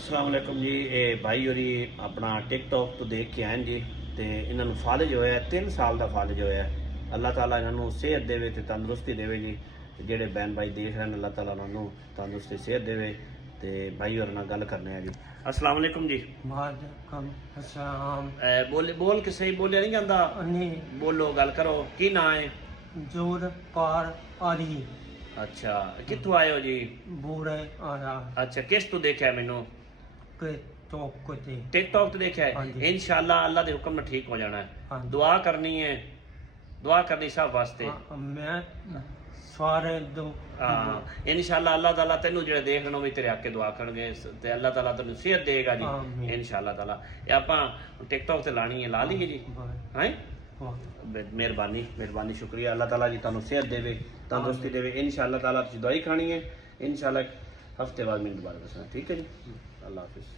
अस्सलाम वालेकुम जी। ये भाई होरी अपना टिकटॉक तो देख के आए जी, तो इन्होंने फालज होया 3 साल का फालज होया। अल्लाह ताला इन्होंने सेहत देवे ते तंदुरुस्ती देवे जी। जेडे बहन भाई देख रहे हैं अल्लाह ताला उन्होंने तंदुरुस्ती सेहत देवे। तो भाई होर नाल गल करने हैं जी। अस्सलाम वालेकुम जी। वालेकुम अस्सलाम। बोल के सही बोलिया नहीं जाता, नहीं बोलो गल करो। की ना है? जोर पार आरी अच्छा, कितों आए हो जी? बूढ़े आरा अच्छा, किस तू देखा मैनू? के चौक ते टिकटॉक तो देखा हाँ है। जी। इंशाल्लाह अल्लाह के हुक्म में ठीक हो जाना हाँ है। जी। दुआ करनी है, दुआ करनी सब वास्ते। मैं सारे दो हाँ इंशाल्लाह अल्लाह ताला तेनू जो देख लेना भी तेरे आके दुआ करनगे ते अल्लाह ताला तेनू सेहत देगा जी। आमीन। इंशाल्लाह ताला ये आपां टिकटॉक ते लानी है, ला लीए जी। हैं मेहरबानी मेहरबानी, शुक्रिया। अल्लाह ताला जी तुहानू सेहत देवे, तंदुरुस्ती देवे। इंशाल्लाह ताला तुसीं दवाई खानी है। इंशाल्लाह हफ्ते बाद मैनू दोबारा दसना, ठीक है जी। अल्लाह हाफिज़।